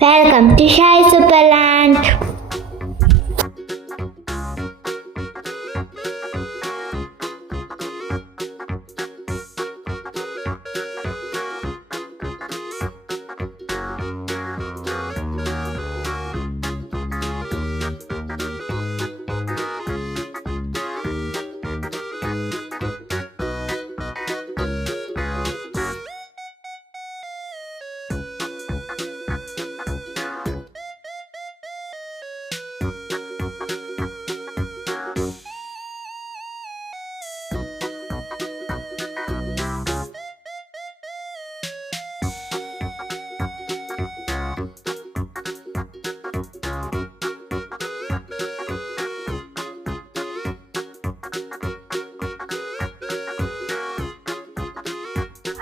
Welcome to Shy Superland.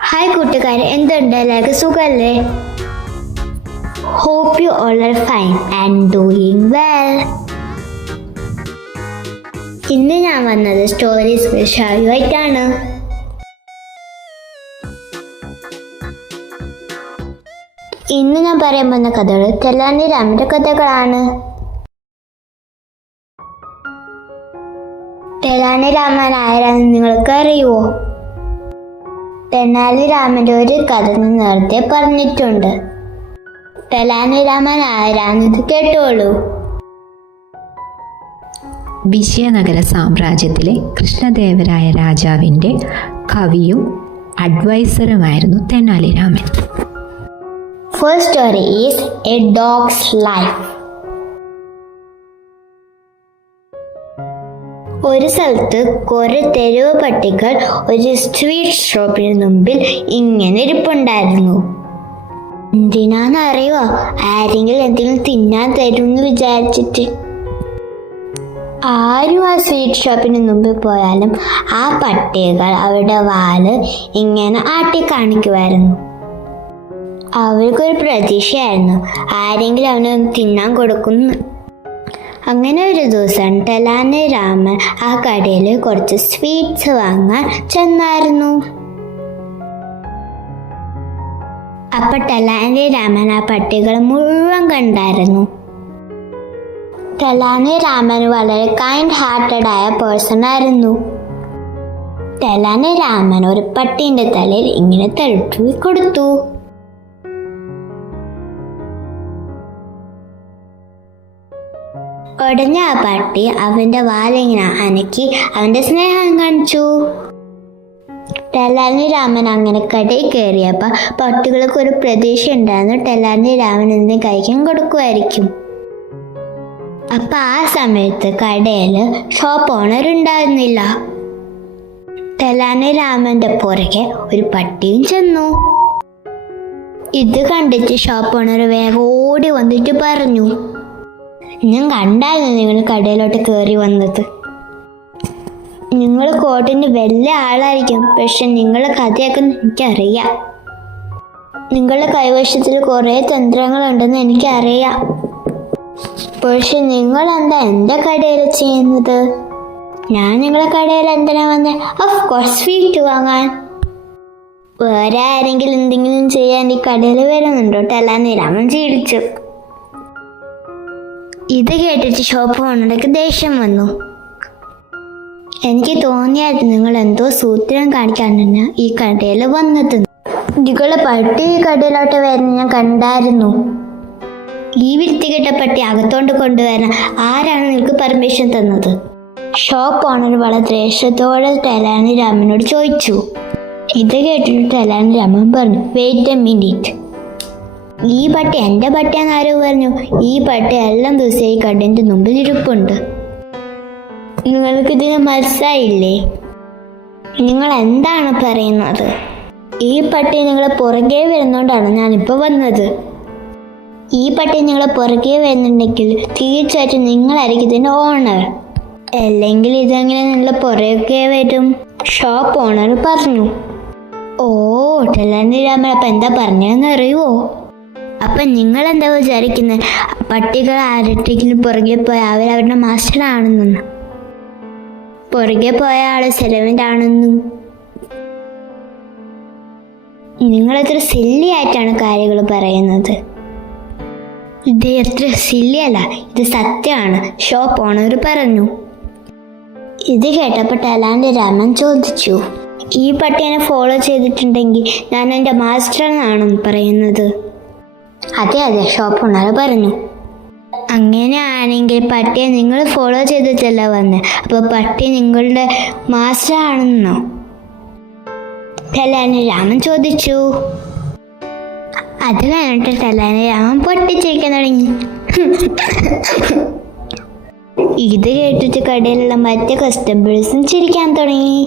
Hi കൂട്ടുകാരെ, എന്തുണ്ട്? എല്ലാവർക്കും സുഖല്ലേ? Hope you all are fine and doing well. ഇന്ന് ഞാൻ വന്നത് സ്റ്റോറീസ് വിത്ത് ഷായു ആയിട്ടാണ്. ഇന്ന് ഞാൻ പറയാൻ പോകുന്ന കഥകൾ തെലാനി രാമന്റെ കഥകളാണ്. തെലാനി രാമൻ ആരാന്ന് നിങ്ങൾക്ക് അറിയുമോ? തെനാലി രാമന്റെ ഒരു കഥ നേരത്തെ പറഞ്ഞിട്ടുണ്ട്. തെലാനി രാമൻ ആരാന്നത് കേട്ടോളൂ. വിജയനഗര സാമ്രാജ്യത്തിലെ കൃഷ്ണദേവരായ രാജാവിൻ്റെ കവിയും അഡ്വൈസറുമായിരുന്നു Tenali Raman. First story is A Dog's Life. ഒരു സ്ഥലത്ത് കുറെ തെരുവ് പട്ടികൾ ഒരു സ്വീറ്റ് ഷോപ്പിന് മുമ്പിൽ ഇങ്ങനെ ഇരിപ്പുണ്ടായിരുന്നു. എന്തിനാന്നറിയോ? ആരെങ്കിലും എന്തെങ്കിലും തിന്നാൻ തരുമെന്ന് വിചാരിച്ചിട്ട്. ആരും ആ സ്വീറ്റ് ഷോപ്പിന് മുമ്പിൽ പോയാലും ആ പട്ടികൾ അവരുടെ വാല് ഇങ്ങനെ ആട്ടി കാണിക്കുമായിരുന്നു. അവർക്കൊരു പ്രതീക്ഷയായിരുന്നു ആരെങ്കിലും അവന് തിന്നാൻ കൊടുക്കുന്നു. അങ്ങനെ ഒരു ദിവസം തെലാനി രാമൻ ആ കടയിൽ കുറച്ച് സ്വീറ്റ്സ് വാങ്ങാൻ ചെന്നായിരുന്നു. അപ്പൊ തെലാനി രാമൻ ആ പട്ടികൾ മുഴുവൻ കണ്ടായിരുന്നു. തെലാനി രാമൻ വളരെ കൈൻഡ് ഹാർട്ടഡ് ആയ പേഴ്സൺ ആയിരുന്നു. തെലാനി രാമൻ ഒരു പട്ടീന്റെ തലയിൽ ഇങ്ങനെ തഴുപ്പി കൊടുത്തു. ഉടനെ ആ പട്ടി അവന്റെ വാലിങ്ങനെ അനക്കി അവന്റെ സ്നേഹം കാണിച്ചു. തെലാനി രാമൻ അങ്ങനെ കടയിൽ കയറിയപ്പോൾ പട്ടികൾക്ക് ഒരു പ്രതീക്ഷ ഉണ്ടായിരുന്നു തെലാനി രാമൻ എന്തിനും കഴിക്കാൻ കൊടുക്കുമായിരിക്കും. അപ്പൊ ആ സമയത്ത് കടയിൽ ഷോപ്പ് ഓണർ ഉണ്ടായിരുന്നില്ല. തെലാനി രാമന്റെ പുറകെ ഒരു പട്ടിയും ചെന്നു. ഇത് കണ്ടിട്ട് ഷോപ്പ് ഓണർ വേഗം ഓടി വന്നിട്ട് പറഞ്ഞു, ഞാൻ കണ്ടായിരുന്നു നിങ്ങൾ കടയിലോട്ട് കയറി വന്നത്. നിങ്ങൾ കോട്ടിൻ്റെ വലിയ ആളായിരിക്കും, പക്ഷെ നിങ്ങളെ കഥയൊക്കെ എനിക്കറിയാം. നിങ്ങളുടെ കൈവശത്തിൽ കുറേ തന്ത്രങ്ങളുണ്ടെന്ന് എനിക്കറിയാം. പക്ഷെ നിങ്ങൾ എന്താ എൻ്റെ കടയിൽ ചെയ്യുന്നത്? ഞാൻ നിങ്ങളെ കടയിൽ എന്തിനാ വന്നത്? ഓഫ് കോഴ്സ് സ്വീറ്റ് വാങ്ങാൻ. വേറെ ആരെങ്കിലും എന്തെങ്കിലും ചെയ്യാൻ ഈ കടയിൽ വരുന്നുണ്ടോ? തെലാനി രാമൻ ചിരിച്ചു. ഇത് കേട്ടിട്ട് ഷോപ്പ് ഓണർക്ക് ദേഷ്യം വന്നു. എനിക്ക് തോന്നിയായിരുന്നു നിങ്ങൾ എന്തോ സൂത്രം കാണിക്കാനാണ് ഈ കടയിൽ വന്നത്. നിങ്ങളെ പട്ടി ഈ കടയിലോട്ട് വരുന്ന ഞാൻ കണ്ടായിരുന്നു. ഈ വൃത്തികെട്ട പട്ടി അകത്തോണ്ട് കൊണ്ടുവരാൻ ആരാണ് നിങ്ങൾക്ക് പെർമിഷൻ തന്നത്? ഷോപ്പ് ഓണർ വളരെ ദേഷ്യത്തോടെ തെലാനി രാമനോട് ചോദിച്ചു. ഇത് കേട്ടിട്ട് തെലാനി രാമൻ പറഞ്ഞു, വെയിറ്റ് എ മിനിറ്റ്, ഈ പട്ടി എൻ്റെ പട്ടിയാന്ന് ആരോ പറഞ്ഞു. ഈ പട്ടി എല്ലാം ദിവസം ഈ കടൻ്റെ മുമ്പിൽ ഇരിപ്പുണ്ട്. നിങ്ങൾക്കിതിന് മനസ്സിലായില്ലേ? നിങ്ങൾ എന്താണ് പറയുന്നത്? ഈ പട്ടി നിങ്ങളെ പുറകെ വരുന്നോണ്ടാണ് ഞാനിപ്പോൾ വന്നത്. ഈ പട്ടി നിങ്ങളെ പുറകെ വരുന്നുണ്ടെങ്കിൽ തീർച്ചയായിട്ടും നിങ്ങളായിരിക്കും ഇതിൻ്റെ ഓണർ. അല്ലെങ്കിൽ ഇതെങ്ങനെ നിങ്ങളെ പുറകെ വരും? ഷോപ്പ് ഓണർ പറഞ്ഞു. ഓ, തെലാനി രാമൻ അപ്പം എന്താ പറഞ്ഞതെന്ന് അറിയുമോ? അപ്പം നിങ്ങളെന്താ വിചാരിക്കുന്നത്? പട്ടികൾ ആരുടെങ്കിലും പുറകെ പോയ അവരവരുടെ മാസ്റ്ററാണെന്നും പുറകെ പോയ ആള് സെലവൻ്റ് ആണെന്നും. നിങ്ങളെത്ര സില്ലി ആയിട്ടാണ് കാര്യങ്ങൾ പറയുന്നത്. ഇത് എത്ര സില്ലിയല്ല, ഇത് സത്യമാണ്, ഷോപ്പ് ഓണർ പറഞ്ഞു. ഇത് കേട്ടപ്പോൾ തെനാലിരാമൻ ചോദിച്ചു, ഈ പട്ടിയെ ഫോളോ ചെയ്തിട്ടുണ്ടെങ്കിൽ ഞാൻ എൻ്റെ മാസ്റ്റർ എന്നാണ് പറയുന്നത്. അതെ അതെ, ഷോപ്പ് ഓണർ പറഞ്ഞു. അങ്ങനെയാണെങ്കിൽ പട്ടിയെ നിങ്ങൾ ഫോളോ ചെയ്തിട്ടല്ല വന്നത്, അപ്പോൾ പട്ടി നിങ്ങളുടെ മാസ്റ്റർ ആണെന്നോ? തെനാലിരാമൻ ചോദിച്ചു. അത് കഴിഞ്ഞിട്ട് തെനാലിരാമൻ പൊട്ടിച്ചിരിക്കാൻ തുടങ്ങി. ഇത് കേട്ടിട്ട് കടയിലുള്ള മറ്റു കസ്റ്റമേഴ്സും ചിരിക്കാൻ തുടങ്ങി.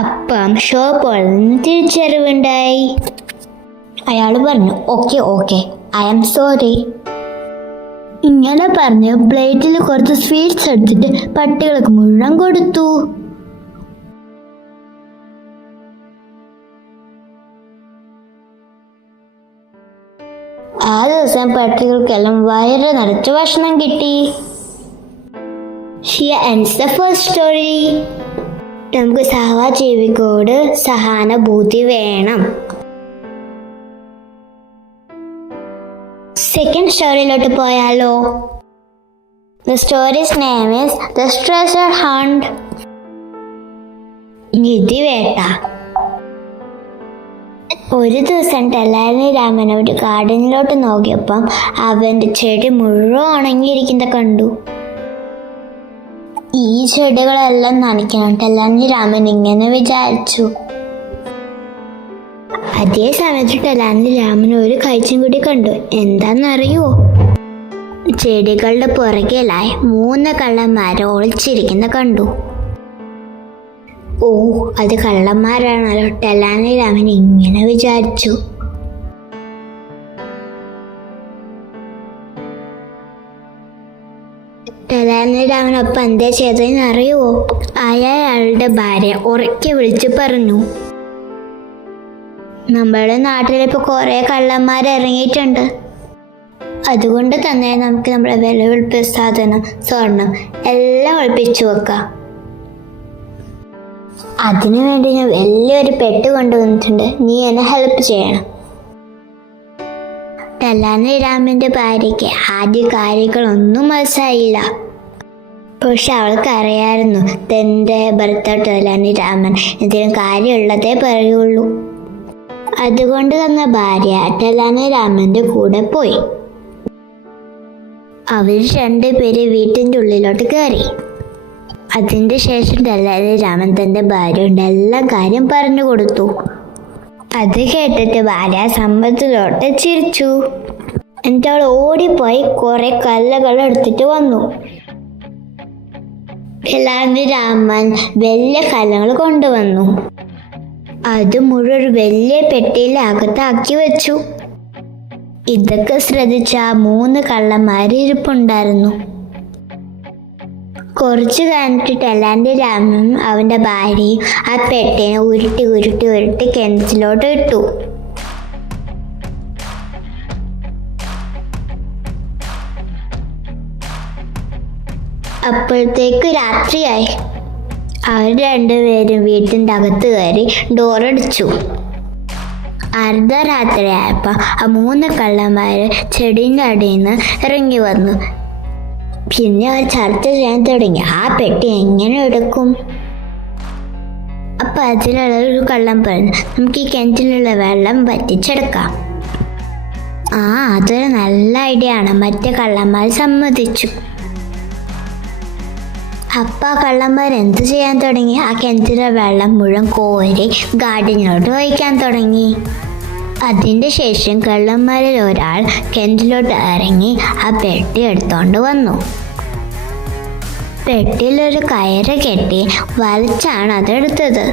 അപ്പം ഷോപ്പോളിൽ നിന്ന് തിരിച്ചറിവുണ്ടായി. അയാൾ പറഞ്ഞു, ഓക്കെ ഐ ആം സോറി. ഇങ്ങനെ പറഞ്ഞ് പ്ലേറ്റിൽ കുറച്ച് സ്വീറ്റ്സ് എടുത്തിട്ട് പട്ടികൾക്ക് മുഴുവൻ കൊടുത്തു. ആ ദിവസം പട്ടികൾക്കെല്ലാം വയറ് നിറച്ച് ഭക്ഷണം കിട്ടി. Here ends the first story. നമുക്ക് സഹജീവികളോട് സഹാനുഭൂതി വേണം. സെക്കൻഡ് സ്റ്റോറിയിലോട്ട് പോയാലോ? The story's name is The Treasure Hunt. നിധിവേട്ട. ഒരു ദിവസം തെനാലിരാമൻ ഒരു ഗാർഡനിലോട്ട് നോക്കിയപ്പം അവൻ്റെ ചെടി മുഴുവൻ ഉണങ്ങിയിരിക്കുന്ന കണ്ടു. ഈ ചെടികളെല്ലാം നനയ്ക്കണം, തെനാലിരാമൻ ഇങ്ങനെ വിചാരിച്ചു. അതേ സമയത്ത് തെനാലിരാമൻ ഒരു കാഴ്ചയും കൂടി കണ്ടു. എന്താണെന്നറിയോ? ചെടികളുടെ പുറകിലായി 3 കള്ളന്മാർ ഒളിച്ചിരിക്കുന്ന കണ്ടു. ഓ, അത് കള്ളന്മാരാണല്ലോ, തെനാലിരാമൻ ഇങ്ങനെ വിചാരിച്ചു. തെനാലിരാമനൊപ്പം എന്താ ചെയ്തതെന്ന് അറിയുമോ? അയാളുടെ ഭാര്യ ഉറക്കെ വിളിച്ചു പറഞ്ഞു, നമ്മുടെ നാട്ടിലിപ്പോൾ കുറേ കള്ളന്മാർ ഇറങ്ങിയിട്ടുണ്ട്. അതുകൊണ്ട് തന്നെ നമുക്ക് നമ്മുടെ വിലപിടിപ്പ സാധനം, സ്വർണം എല്ലാം ഒളിപ്പിച്ചു വെക്കാം. അതിനു വേണ്ടി ഞാൻ വലിയൊരു പെട്ട് കൊണ്ടുവന്നിട്ടുണ്ട്, നീ എന്നെ ഹെൽപ്പ് ചെയ്യണം. തെനാലിരാമൻ്റെ ഭാര്യയ്ക്ക് ആദ്യ കാര്യങ്ങളൊന്നും മനസ്സിലായില്ല. പക്ഷെ അവൾക്ക് അറിയായിരുന്നു, തൻ്റെ ഭർത്താവ് തെനാലിരാമൻ എന്തെങ്കിലും കാര്യമുള്ളതേ പറയുള്ളൂ. അതുകൊണ്ട് തന്നെ ഭാര്യ തെനാലിരാമൻ്റെ കൂടെ പോയി. അവർ 2 പേര് വീട്ടിൻ്റെ ഉള്ളിലോട്ട് കയറി. അതിൻ്റെ ശേഷം തെനാലിരാമൻ തൻ്റെ ഭാര്യയുടെ എല്ലാ കാര്യം പറഞ്ഞു കൊടുത്തു. അത് കേട്ടിട്ട് ഭാര്യ സമ്മതത്തിലോട്ട് ചിരിച്ചു. എന്നിട്ട് അവൾ ഓടിപ്പോയി കുറെ കല്ലുകൾ എടുത്തിട്ട് വന്നു. തെനാലിരാമൻ വലിയ കല്ലുകൾ കൊണ്ടുവന്നു. അത് മുഴുവൻ വലിയ പെട്ടിയിൽ അകത്താക്കി വെച്ചു. ഇതൊക്കെ ശ്രദ്ധിച്ച 3 കള്ളന്മാർ ഇരിപ്പുണ്ടായിരുന്നു. കുറച്ചു കഴിഞ്ഞിട്ട് തെനാലിരാമൻ അവൻ്റെ ഭാര്യയും ആ പെട്ടിനെ ഉരുട്ടി കിണറ്റിലോട്ട് ഇട്ടു. അപ്പോഴത്തേക്ക് രാത്രിയായി. അവർ 2 പേരും വീട്ടിൻ്റെ അകത്ത് കയറി ഡോറടിച്ചു. അർദ്ധരാത്രിയായപ്പോൾ ആ 3 കള്ളന്മാർ ചെടീൻ്റെ അടിയിൽ നിന്ന് ഇറങ്ങി വന്നു. പിന്നെ അവർ ചർച്ച ചെയ്യാൻ തുടങ്ങി, ആ പെട്ടി എങ്ങനെ എടുക്കും. അപ്പം അതിലുള്ള ഒരു കള്ളൻ പറഞ്ഞു, നമുക്ക് ഈ കിണറ്റിലുള്ള വെള്ളം വറ്റിച്ചെടുക്കാം. അതൊരു നല്ല ഐഡിയ ആണ്. മറ്റേ കള്ളന്മാർ സമ്മതിച്ചു. അപ്പം ആ കള്ളന്മാർ എന്ത് ചെയ്യാൻ തുടങ്ങി? ആ കിണറ്റിലെ വെള്ളം മുഴുവൻ കോരി ഗാർഡനിലോട്ട് ഒഴിക്കാൻ തുടങ്ങി. അതിൻ്റെ ശേഷം കള്ളന്മാരിൽ ഒരാൾ കിണറ്റിലോട്ട് ഇറങ്ങി ആ പെട്ടി എടുത്തോണ്ട് വന്നു. പെട്ടിയിലൊരു കയറ് കെട്ടി വലിച്ചാണ് അതെടുത്തത്.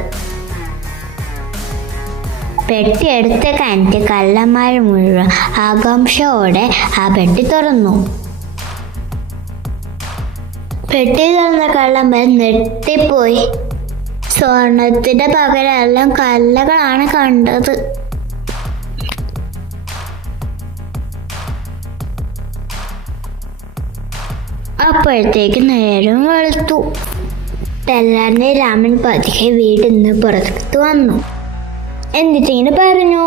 പെട്ടി എടുത്ത കഴിഞ്ഞിട്ട് കള്ളന്മാർ മുഴുവൻ ആകാംക്ഷയോടെ ആ പെട്ടി തുറന്നു. പെട്ടി തുറന്ന കള്ളന്മാർ നെട്ടിപ്പോയി. സ്വർണത്തിന്റെ പകരം എല്ലാം കല്ലുകളാണ് കണ്ടത്. അപ്പോഴത്തേക്ക് നേരം വെളുത്തു. തെനാലിരാമൻ പതിയെ വീട്ടിൽ നിന്ന് പുറത്ത് വന്നു. എന്നിട്ടിങ്ങനെ പറഞ്ഞു,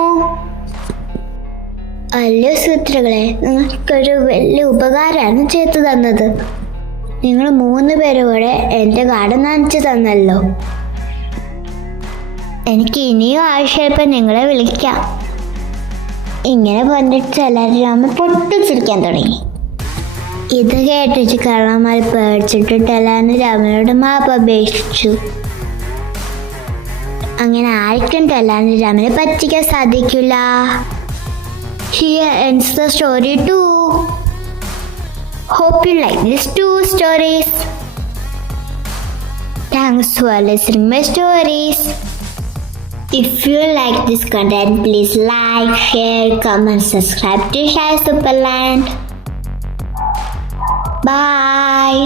അല്ലയോ സുഹൃത്തുക്കളെ, നിങ്ങൾക്കൊരു വലിയ ഉപകാരമാണ് ചെയ്തു തന്നത്. നിങ്ങൾ 3 പേരും കൂടെ എൻ്റെ ഗാർഡൻ നനച്ചു തന്നല്ലോ. എനിക്ക് ഇനിയും ആവശ്യമായപ്പോൾ നിങ്ങളെ വിളിക്കാം. ഇങ്ങനെ പറഞ്ഞിട്ട് ടെലാനിരാമൻ പൊട്ടിച്ചിരിക്കാൻ തുടങ്ങി. ഇത് കേട്ടിട്ട് കള്ളന്മാർ പേടിച്ചിട്ട് ടെലാനിരാമനോട് മാപ്പ് അപേക്ഷിച്ചു. അങ്ങനെ ആർക്കും ടെലാനിരാമനെ പറ്റിക്കാൻ സാധിക്കില്ല. Here ends the story too. Hope you like these 2 stories. Thanks for listening my stories. If you like this content, please like, share, comment, subscribe to Shai Superland. Bye.